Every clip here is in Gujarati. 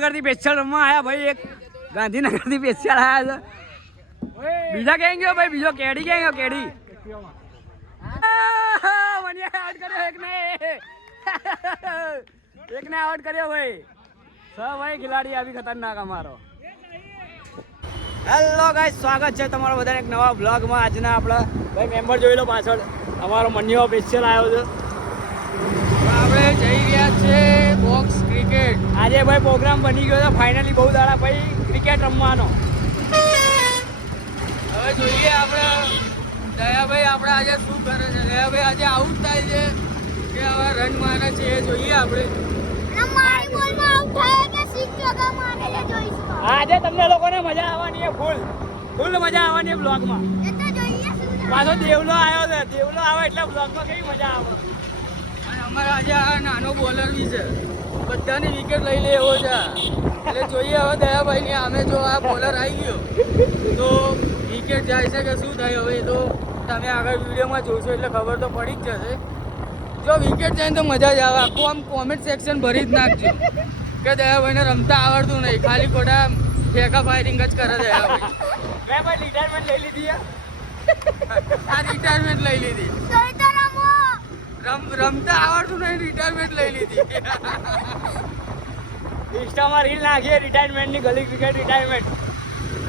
ગાંધીનગરથી સ્પેશિયલ રમવા આયા ભાઈ. એક ગાંધીનગરથી સ્પેશિયલ આયા છે. બીજા ક્યાં ગયો ભાઈ? બીજો કેડી ક્યાં ગયો? કેડી એકને આઉટ કર્યો ભાઈ. ભાઈ ખિલાડી આવી ખતરનાક અમારો. હેલો ગાઈસ, સ્વાગત છે તમારો બધાને એક નવા બ્લોગમાં. આજના આપણા ભાઈ મેમ્બર જોઈ લો પાછળ. અમારો મન્યો સ્પેશિયલ આવ્યો છે. આપણે જઈ રહ્યા છે બોક્સ ક્રિકેટ. આજે ભાઈ પ્રોગ્રામ બની ગયો છે ફાઇનલી. બહુ દાડા ભાઈ ક્રિકેટ રમવાનો. હવે જોઈએ આપણે દયાભાઈ આપણે આજે શું કરે છે. દયાભાઈ આજે આઉટ થાય છે કે હવે રન મારે છે એ જોઈએ આપણે. આજે તમને લોકોને મજા આવવાની છે. ફૂલ મજા આવવાની છે બ્લોગમાં. પાછો દેવલો આવ્યો છે. દેવલો આવે એટલે બ્લોગમાં કેવી મજા આવે. અને અમારે આજે આ નાનો બોલર બી છે. બધાની વિકેટ લઈ લે એવો છે. એટલે જોઈએ હવે દયાભાઈની આમે જો આ બોલર આવી ગયો તો વિકેટ જાય છે કે શું થાય. હવે તો તમે આગળ વિડીયોમાં જોશો એટલે ખબર તો પડી જ જશે. જો વિકેટ જાય તો મજા જ આવે. આખું આમ કોમેન્ટ સેક્શન ભરી જ નાખજો કે દયાભાઈને રમતા આવડતું નહીં, ખાલી ખોટા ફેંકા ફાયરિંગ જ કરે દયાભાઈ. મેં ભાઈ રિટાયરમેન્ટ લઈ લીધી. આ રિટાયરમેન્ટ લઈ લીધી. રમતા આવડતું નહીં, રિટાયરમેન્ટ લઈ લીધી. ઇન્સ્ટામાં રીલ નાખીએ રિટાયરમેન્ટની. ગલી ક્રિકેટ રિટાયરમેન્ટ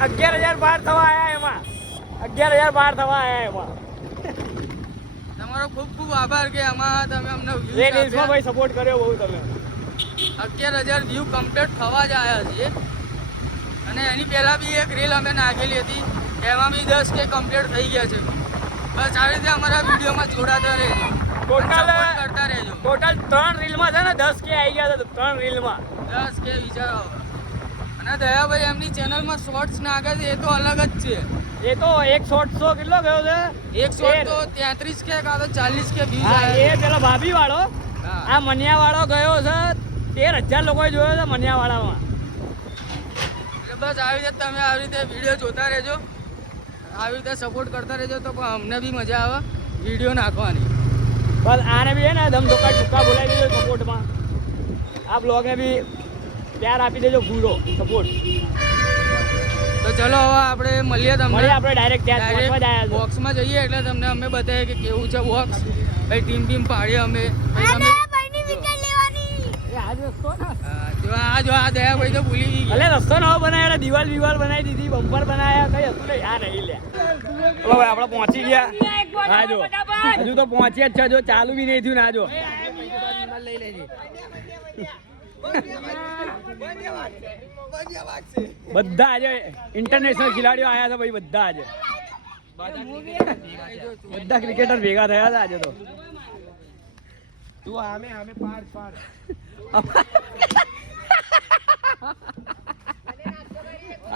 11,000 પાર થવા આવ્યા એમાં. 11,000 પાર થવા આવ્યા એમાં. તમારો ખૂબ ખૂબ આભાર કે આમાં તમે અમને એ રીલ્સમાં ભાઈ સપોર્ટ કર્યો બહુ તમે. 11,000 વ્યૂ કમ્પ્લીટ થવા જ આવ્યા છે. અને એની પહેલાં બી એક રીલ અમે નાખેલી હતી, એમાં બી 10K કમ્પ્લીટ થઈ ગયા છે. બસ આવી રીતે અમારા વિડીયોમાં જોડાતા રહેજો, કરતા રહેજો. ટોટલ 3 રીલમાં છે ને 10K આવી ગયા છે. 3 રીલમાં 10K વિચારો. અને દયાભાઈ એમની ચેનલમાં શોર્ટ્સ નાખે છે એ તો અલગ જ છે. એ તો એક શોર્ટ કેટલો ગયો છે? એક શોર્ટ તો 33K કાં તો 40K વ્યૂઝ હા, આવ્યા. એ પેલો ભાભી વાળો. આ મનિયા વાળો ગયો છે 13,000 લોકોએ જોયો છે મનિયા વાળામાં. એટલે બસ આવી રીતે તમે આવી રીતે વિડીયો જોતા રહેજો, આવી રીતે સપોર્ટ કરતા રહેજો તો અમને બી મજા આવે વિડીયો નાખવાની. બસ આને બી હે ને ધમધોકા ટૂંકા બોલાવી દેજો સપોર્ટમાં. આ બ્લોગને બી પ્યાર આપી દેજો પૂરો સપોર્ટ. તો ચલો હવે આપણે મળીએ તમને. આપણે ડાયરેક્ટ ત્યાં પહોંચવા જ આવ્યા છે. બોક્સમાં જઈએ એટલે તમને અમે બતાવીએ કે કેવું છે બોક્સ. ભાઈ ટીમ પાડીએ અમે. જો આ દયાભાઈ તો ભૂલી ગઈ. અલે રસ્તો નવો બનાવ્યો, દિવાલ બનાવી દીધી, બમ્પર બનાવ્યા. કઈ હતું નહીં. આ નહીં લે. હવે આપણે પહોંચી ગયા. હા જો હજુ તો પહોંચ્યા જ છે. જો ચાલુ બી નહીં થયું ના. જો બધા આજે ઇન્ટરનેશનલ ખેલાડીઓ આવ્યા છે ભાઈ. બધા આજે બધા ક્રિકેટર ભેગા થયા હતા આજે તો.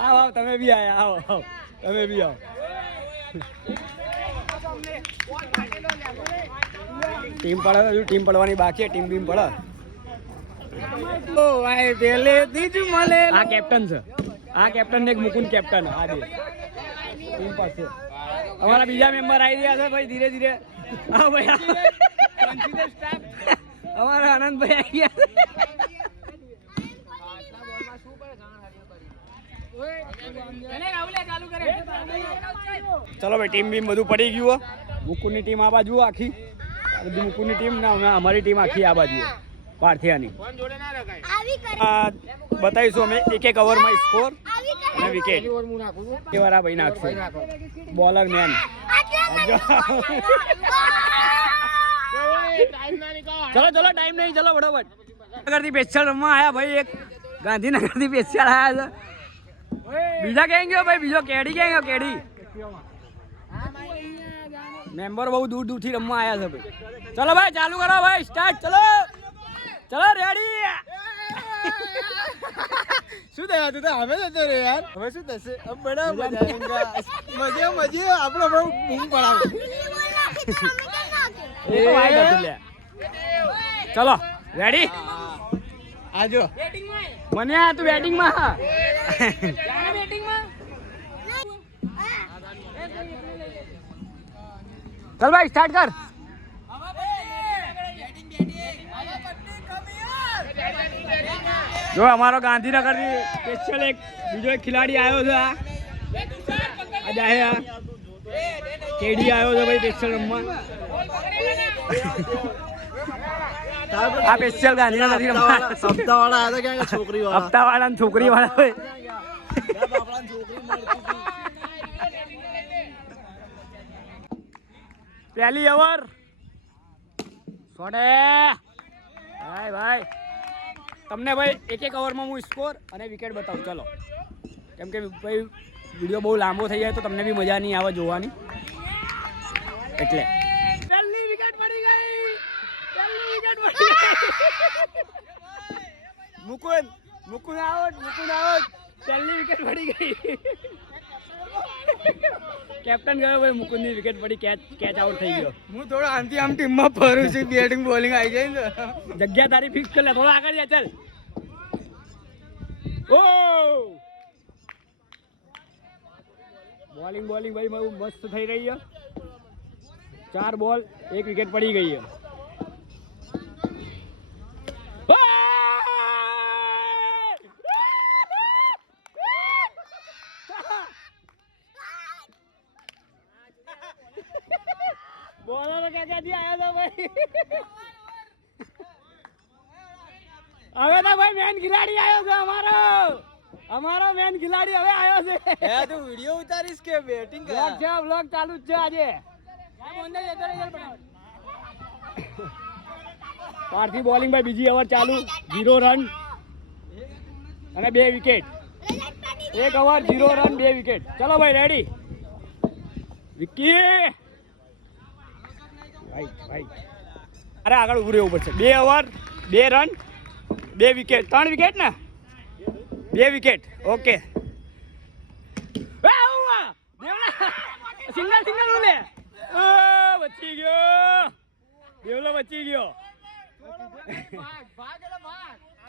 આવો તમે બી આયા. આવો તમે બી આવો. ટીમ પડવાની બાકી. ટીમ બીમ પડે. આ કેપ્ટન છે. આ કેપ્ટન ને એક મુકુંદ કેપ્ટન. આ બે ટીમ પાસે. અમારા બીજા મેમ્બર આવી રહ્યા છે ભાઈ ધીરે ધીરે. હા ભાઈ અમારા આનંદભાઈ આવી ગયા છે. ચલો ભાઈ ટીમ બીમ બધું પડી ગયું. મુકુંદની ટીમ આ બાજુ આખી. બધી મુકુંદની ટીમ ને અમારી ટીમ આખી આ બાજુ પાર્થિયાની. બતાવીશું અમે એક એક ઓવરમાં સ્કોર અને વિકેટ. કેવા ભાઈ નાખશે બોલર મેન. ચલો ટાઈમ નહીં. ચલો બરોબર. ગાંધીનગરથી સ્પેશિયલ રમવા આયા ભાઈ. એક ગાંધીનગરથી સ્પેશિયલ આયા છે. બીજા ક્યાં ગયો ભાઈ? બીજો કેડી ક્યાં ગયો? કેડી મેમ્બર બહુ દૂરથી રમવા આવ્યા છે ભાઈ. ચલો ભાઈ ચાલુ કરો ભાઈ. સ્ટાર્ટ. ચલો રેડી. શું થયા તું તો હવે જતો રે યાર. હવે શું થશે? બડા મજા આપણે બહુ બૂમ પડાવે. ચલો રેડી. આજો મને આ તું બેટિંગમાં. ચલ ભાઈ સ્ટાર્ટ કર. જો અમારો ગાંધીનગરથી સ્પેશિયલ એક બીજો એક ખેલાડી આવ્યો છે આ જાહે આ કેડી આવ્યો છે ભાઈ સ્પેશિયલ રમવા આ સ્પેશિયલ ગાંધીનગરથી રમવા હપ્તાવાળા આવ્યા હતા કે છોકરીવાળા હપ્તાવાળા ને છોકરીવાળા હોય પહેલી ઓવર સોડે ભાઈ તમને ભાઈ એક ઓવરમાં હું સ્કોર અને વિકેટ બતાવું ચલો કેમ કે ભાઈ વિડીયો બહુ લાંબો થઈ જાય તો તમને બી મજા નહીં આવે જોવાની એટલે પહેલી વિકેટ પડી ગઈ મુકુંદ આઉટ પહેલી વિકેટ પડી ગઈ કેપ્ટન ગયો ભાઈ મુકુંદની વિકેટ પડી કેચ આઉટ થઈ ગયો હું થોડો આમથી આમ ટીમમાં ફરું છું બેટિંગ બોલિંગ આવી જાય ને જગ્યા તારી ફિક્સ કર લે થોડો આગળ જા ચાલ ઓ બોલિંગ ભાઈ બહુ મસ્ત થઈ રહી છે 4 બોલ 1 વિકેટ પડી ગઈ છે બોલર ક્યાંથી આવ્યા હતા ભાઈ હવે તો ભાઈ મેન ખિલાડી આવ્યો છે અમારો મેન ખિલાડી હવે આવ્યો છે તું વિડીયો ઉતારીશ કે બેટિંગ બ્લોગ ચાલુ જ છે આજે પાર્થી બોલિંગ ભાઈ બીજી ઓવર ચાલુ 0 રન અને 2 વિકેટ 1 ઓવર 0 રન 2 વિકેટ ચલો ભાઈ રેડી વિકી રાઈટ અરે આગળ ઉભું રહેવું પડશે 2 ઓવર 2 રન 2 વિકેટ 3 વિકેટ ને 2 વિકેટ ઓકે સિંગલ લે બચી ગયો દેવલો બચી ગયો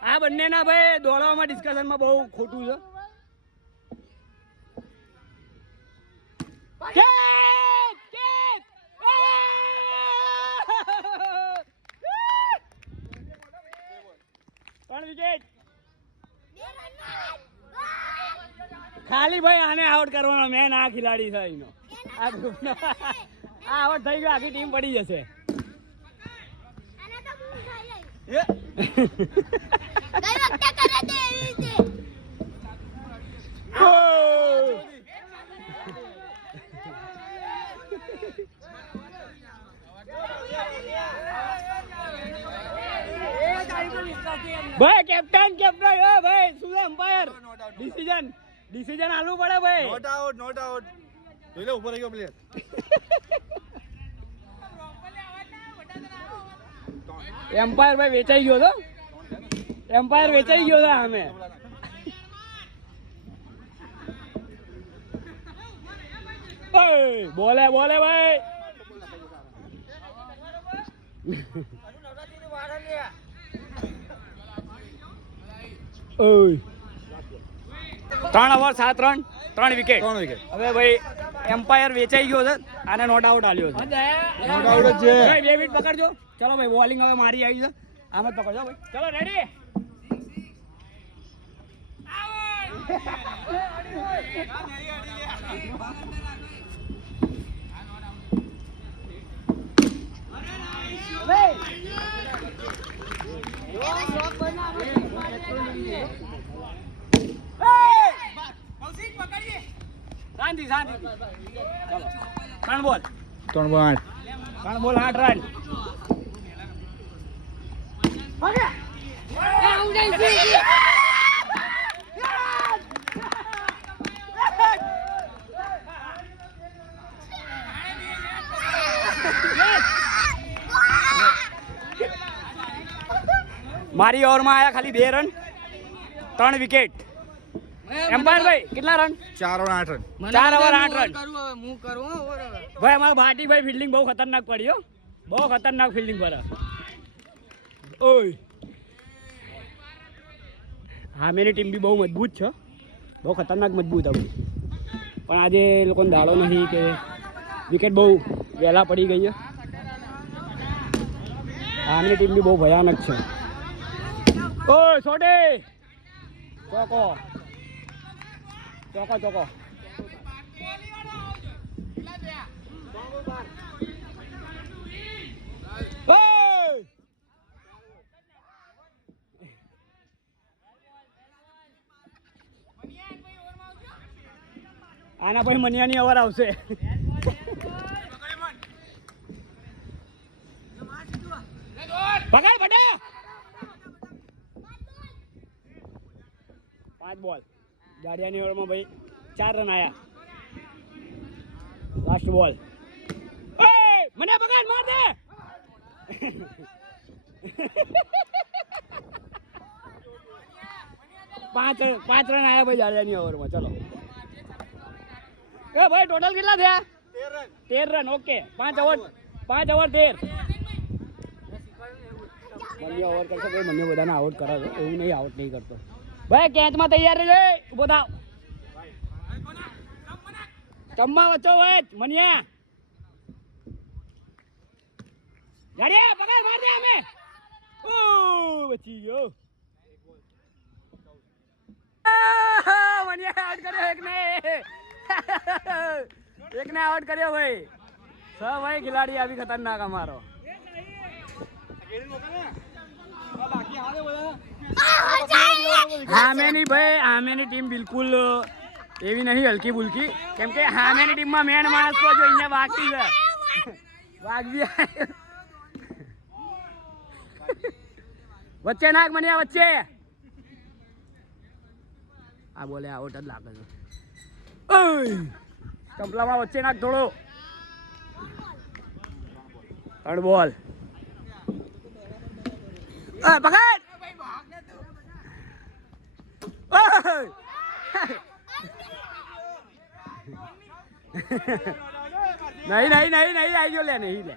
આ બંનેના ભાઈ દોડવામાં ડિસ્કશનમાં બહુ ખોટું છે ખાલી ભાઈ આને આઉટ કરવાનો મેન આ ખિલાડી છે એનો આ ગ્રુપનો આ આઉટ થઈ ગયો આખી ટીમ પડી જશે ભાઈ કેપ્ટન ઓ ભાઈ શું એમ્પાયર ડિસિઝન આલવું પડે ભાઈ નોટ આઉટ જોઈ લે ઉપર ગયો પ્લેયર એમ્પાયર ભાઈ વેચાઈ ગયો તો એમ્પાયર વેચાઈ ગયો હતા અમે બોલે ભાઈ 3 ઓવર 7 રન 3 વિકેટ હવે ભાઈ એમ્પાયર વેચાઈ ગયો છે આને નોટ આઉટ આલ્યો છે નોટ આઉટ જ છે ભાઈ 2 મિનિટ પકડજો ચલો ભાઈ બોલિંગ હવે મારી આવી છે આમ જ પકડજો ભાઈ ચલો રેડી શાંતિ ચલો 3 બોલ 8 રન મારી ઓવરમાં આયા ખાલી 2 રન 3 વિકેટ એમ્પાયર ભાઈ કેટલા run 4 over 8 run 4 over 8 run હું કરું ભાઈ અમારા ભાટી ભાઈ ફિલ્ડિંગ બહુ ખતરનાક પડી હો બહુ ખતરનાક ફિલ્ડિંગ પર ઓય હા મેરી ટીમ બી બહુ મજબૂત છે બહુ ખતરનાક મજબૂત હવે પણ આજે એ લોકોને દાડો નથી કે વિકેટ બહુ વહેલા પડી ગઈ છે આમની ટીમ બી બહુ ભયાનક છે ઓય છોટે ચોકો ચોકો ચોકો આના પછી મનિયાની ઓવર આવશે પકડ બટા 5 બોલ જાડિયાની ઓવરમાં ભાઈ 4 રન આયા લાસ્ટ બોલ મને પકડ માર દે પાંચ રન આયા ભાઈ જાડિયાની ઓવરમાં ચલો એ ભાઈ ટોટલ કેટલા થયા 13 રન ઓકે 5 ઓવર 13 મને ઓવર કરશે ભાઈ મને બધાને આઉટ કરાવે એવું નહીં આઉટ નહીં કરતો ભાઈ કેચમાં તૈયાર રહેજો ઉભો થાવ ચમ્મા વચ્ચો હોય મનિયા જાડિયા પકડ માર દે અમે ઓ બચી ગયો મનિયા આઉટ કર્યો એક ને આઉટ કર્યો ભાઈ ભાઈ ખિલાડી આવી ખતરનાક અમારો હામેની ભાઈ હામેની ટીમ બિલકુલ એવી નહીં હલકી બુલકી કેમ કે હામેની ટીમમાં મેન માણસ તો જો અહીંયા વાગતી છે વાગવી વચ્ચે નાખ મને વચ્ચે આ બોલે આઉટ જ લાગે છે ચંપલામાં વચ્ચે નાખ થોડો 3 બોલ પકડ નહીં આવી ગયો લે નહીં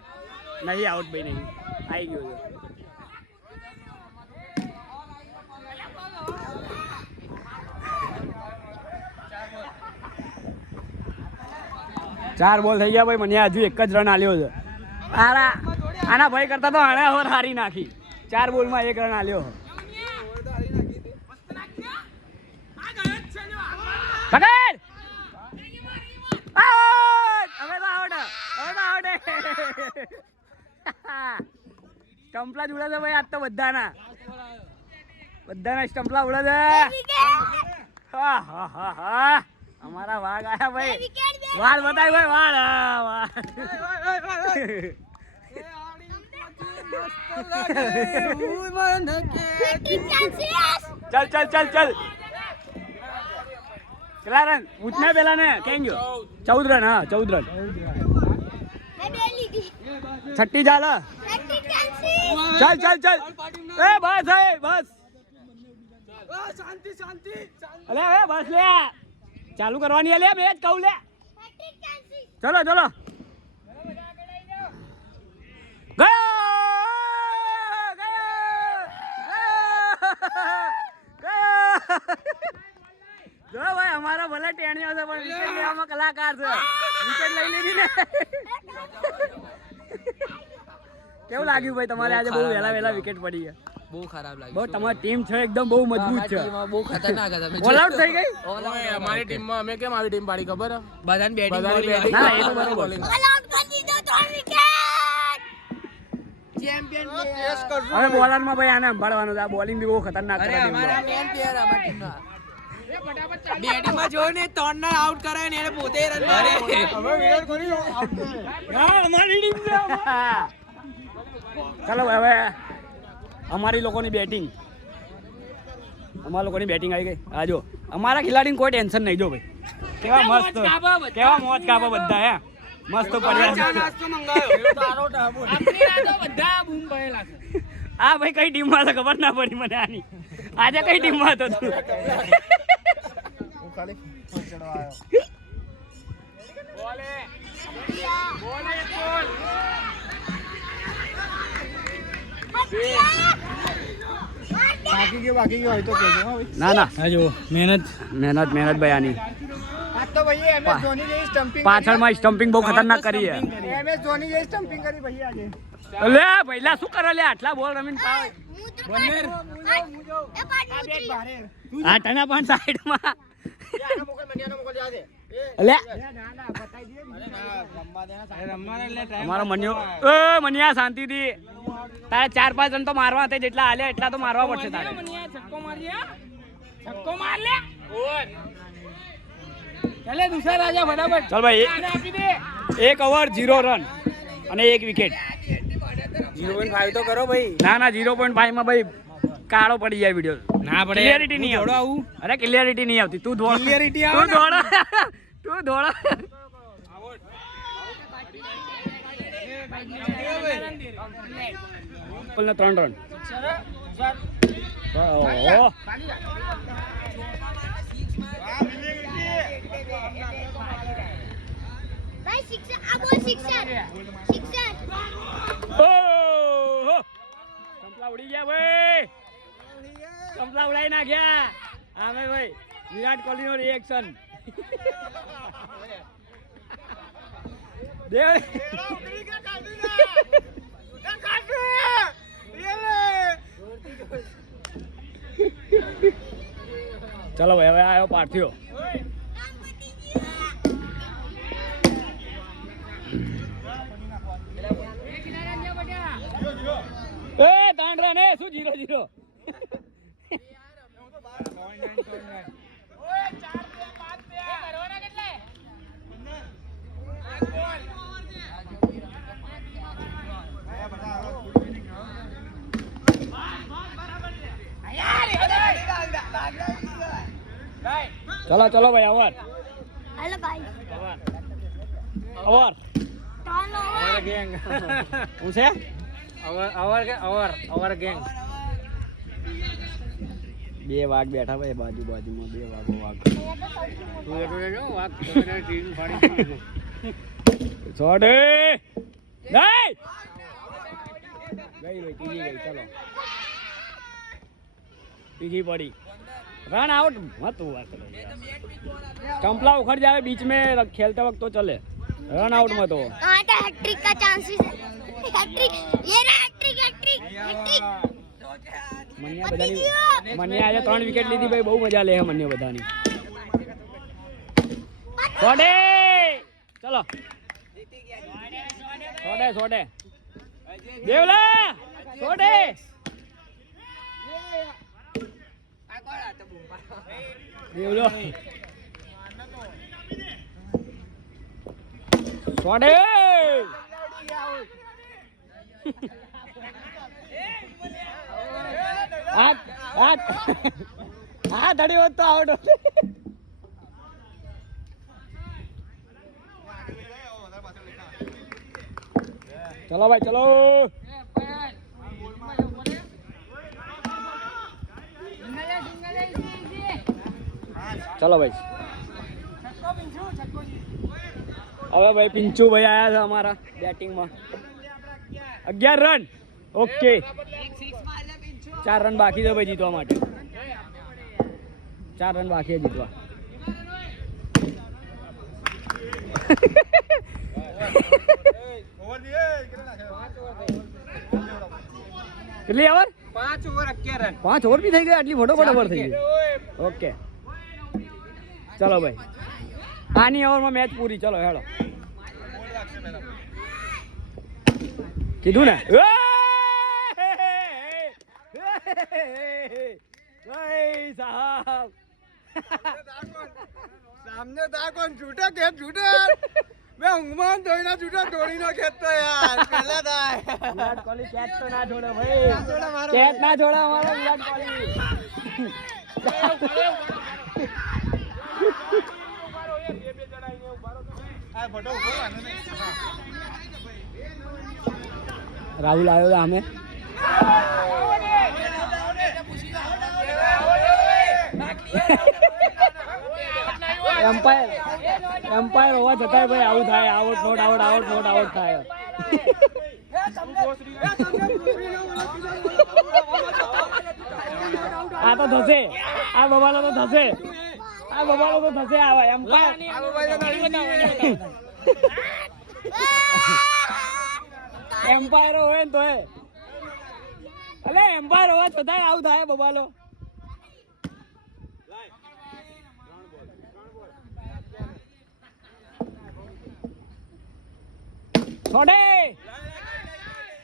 આઉટ ભાઈ નહીં આવી ગયો ચાર બોલ થઈ ગયા ભાઈ મને હજુ એક જ રન આલ્યો છે આના ભાઈ કરતા તો આણે ઓવર હારી નાખી 4 બોલમાં 1 રન આલ્યો પકડ સ્ટમ્પલા જ ઉડે છે ભાઈ આજ તો બધાના સ્ટમ્પલા ઉડે છે અમારા વાઘ આયા ભાઈ વાળ બતાય ભાઈ વાળ चल કેટલા રન પૂછના પેલા ને કેમ ગયો 14 રન હા 14 રન છઠ્ઠી ચાલ ચલ એ બસ શાંતિ અલે એ બસ લે ચાલુ કરવાની લે મેચ કહું લે ચલો ગયો જો ભાઈ અમારો ભલે ટેણીઓ છે પણ વિકેટ લેવામાં કલાકાર છે વિકેટ લઈ લીધી ને કેવું લાગ્યું ભાઈ તમારે આજે બહુ વહેલા વિકેટ પડી છે બહુ ખરાબ લાગ્યું બહુ તમારી ટીમ છે એકદમ બહુ મજબૂત છે બહુ ખતરનાક હતા ઓલ આઉટ થઈ ગઈ અમારી ટીમમાં અમે કેમ આવી ટીમ પાડી ખબર બધાને બેટિંગ ના એ તો બરોબર ઓલ આઉટ કરી દીધો 3 વિકેટ ચેમ્પિયન હવે બોલરમાં ભાઈ આને સંભાળવાનું છે આ બોલિંગ બી બહુ ખતરનાક કરે અમારા મેન પ્લેયર અમારી ટીમના બેટિંગમાં જો ને 3 ને આઉટ કરાય ને એને પોતે રન મારે હવે વિરાટ કોહલી આઉટ કરે હા અમારી ટીમ છે ચાલો હવે અમારી લોકોની બેટિંગ આવી ગઈ આ જો અમારા ખેલાડીને કોઈ ટેન્શન નહીં જો ભાઈ કેવા મસ્ત કેવા મોજ કાપા બધા હે મસ્ત પડ્યા નાસ્તો મંગાયો તારો ટાબુ આપની રાતો બધા બૂમ ભરેલા છે આ ભાઈ કઈ ટીમમાં છે ખબર ના પડી મને આની આજે કઈ ટીમમાં હતો તું હું ખાલી ચડવા આવ્યો બોલે બાકી ગયો હોય તો કહેજો હો ભાઈ ના આ જો મહેનત ભાઈ આની આ તો ભાઈ એમએસ ધોની જેવી સ્ટમ્પિંગ પાછળમાં સ્ટમ્પિંગ બહુ ખતરનાક કરી છે એમએસ ધોની જેવી સ્ટમ્પિંગ કરી ભાઈ આજે લે ભઈલા શું કરો લે આટલા બોલ રમીને પાવ હા ટના પણ સાઈડમાં અલ્યા અમારો મન્યો એ મન્યા શાંતિથી તારે 4-5 રન તો મારવા હતા જેટલા હાલ્યા એટલા તો મારવા પડશે તારે છક્કો માર લે ચાલે દુસરા રાજા ફટાફટ ચાલ ભાઈ 1 ઓવર 0 રન અને 1 વિકેટ 0.5 તો કરો ભાઈ. ના 0.5 માં ભાઈ કાળો પડી જાય વિડિયો ના પડે ક્લિયરિટી નહીં આવતી આવું અરે ક્લિયરિટી નહીં આવતી તું દોડ ક્લિયરિટી આવે તું દોડ તું દોડ બોલને 3 રન ઓહો ભાઈ સિક્સર આ બોલ સિક્સર ઓહો કંપલા ઉડી ગયા ભાઈ કંપલા ઉડાઈ નાખ્યા આમે ભાઈ વિરાટ કોહલી નો રિએક્શન દેવ ચલો ભાઈ હવે આવ્યો પાર્થિવ એ 3 રન એ શું 0-0 ચલો ચલો ભાઈ ઓવર હેલો ભાઈ ઓવર ચાલો ગેંગ હું છે અવર ગેંગ. 2 વાઘ બેઠા ભાઈ બાજુમાં 2 વાઘ છોડે નહીં ગઈ ત્રીજી ગઈ ચલો ત્રીજી પડી रन आउट मत हुआ चंपला उखड़ जाए बीच में खेलते वक्त तो चले रन आउट मत हो कहाँ था हैट्रिक का चांसेस है हैट्रिक ये रहा हैट्रिक मनिया बधानी मनिया आज 3 विकेट लीधी भाई बहु मजा ले है मनिया बधानी छोड़े चलो छोड़े देवला छोड़े देवलो छोड़े हाँ धड़ी हो तो आउट होते चलो भाई चलो चलो भाई હવે ભાઈ પિંચુ ભાઈ આયા છે અમારા બેટિંગમાં 11 રન ઓકે 4 રન બાકી છે ભાઈ જીતવા માટે 4 રન બાકી છે જીતવા કેટલી ઓવર 5 ઓવર 11 રન 5 ઓવર બી થઈ ગઈ આટલી ફટોફટ ઓવર થઈ ગઈ ઓકે चलो भाई आनी ओवर में मैच पूरी चलो हेलो कीधु ने साहब सामने था कौन झूठा खेत झूठा मैं उंगमान धोईना झूठा धोड़ी ना खेतता यार पहला था विराट कोहली कैच तो ना छोड़ो भाई कैच ना छोड़ा हमारा विराट कोहली राहुल आयो हमें एम्पायर होवा छतांय भाई आउट थाय out not out out not out थाय आ तो थसे आ बबालो तो थसे आ बबालो तो थसे आवा एम्पायर एम्पायर होय तो અલે એમ્પાયર હોવા છતાંય આવું થાય બબાલો. છોડે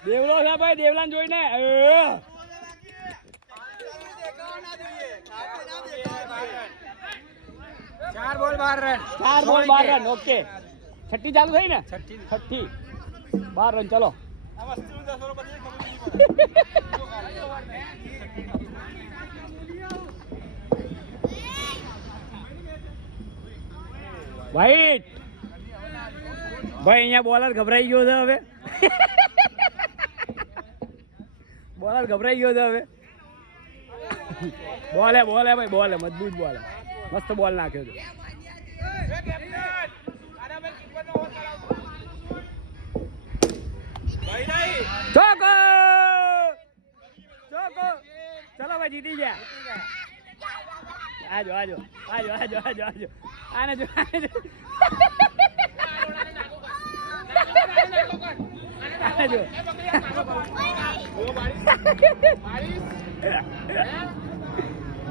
દેવલો છે ભાઈ, દેવલાને જોઈને 4 બોલ 12 રન. 4 બોલ 12 રન. ઓકે, છઠ્ઠી ચાલુ થઈ ને? છઠ્ઠી 12 રન. ચલો ભાઈ અહીંયા બોલર ગભરાઈ ગયો છે હવે. બોલર ગભરાઈ ગયો છે હવે. બોલે ભાઈ, બોલે મજબૂત બોલે, મસ્ત બોલ નાખ્યો છે. ચોકો ચલો ભાઈ, જીતી ગયા. આજો આને જો.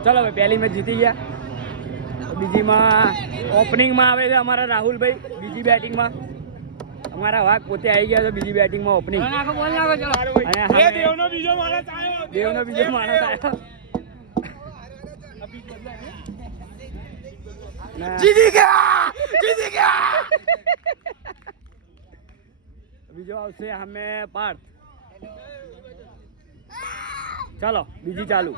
ચલો ભાઈ, પહેલી મેચ જીતી ગયા. બીજીમાં ઓપનિંગમાં આવે છે અમારા રાહુલભાઈ. બીજી બેટિંગમાં અમારા વાઘ પોતે આવી ગયા છે. બીજી બેટિંગમાં ઓપનિંગ. દેવનો બીજો માણસ આવ્યો. જીતી ગયા. બીજો આવશે અમે પાર્થ. ચાલો બીજી ચાલુ.